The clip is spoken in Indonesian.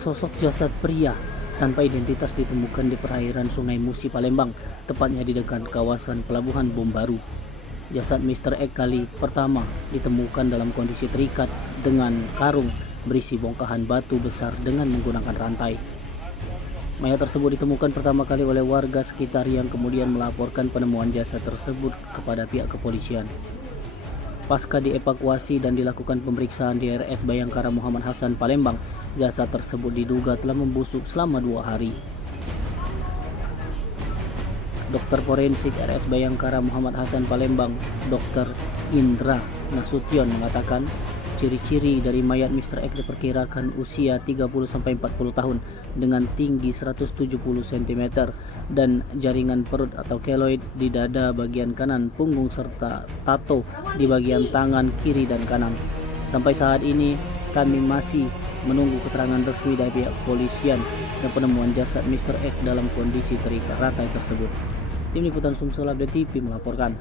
Sesosok jasad pria tanpa identitas ditemukan di perairan Sungai Musi, Palembang, tepatnya di dekat kawasan Pelabuhan Bom Baru. Jasad Mr. X kali pertama ditemukan dalam kondisi terikat dengan karung berisi bongkahan batu besar dengan menggunakan rantai. Mayat tersebut ditemukan pertama kali oleh warga sekitar yang kemudian melaporkan penemuan jasad tersebut kepada pihak kepolisian. Pasca dievakuasi dan dilakukan pemeriksaan di RS Bayangkara Muhammad Hasan, Palembang, jasad tersebut diduga telah membusuk selama 2 hari. Dokter forensik RS Bayangkara Muhammad Hasan, Palembang, Dr. Indra Nasution mengatakan ciri-ciri dari mayat Mr. X diperkirakan usia 30-40 tahun dengan tinggi 170 cm dan jaringan perut atau keloid di dada bagian kanan punggung serta tato di bagian tangan kiri dan kanan. Sampai saat ini kami masih menunggu keterangan resmi dari pihak kepolisian dan penemuan jasad Mr. X dalam kondisi terikat rantai tersebut. Tim Liputan Sumsel Update TV melaporkan.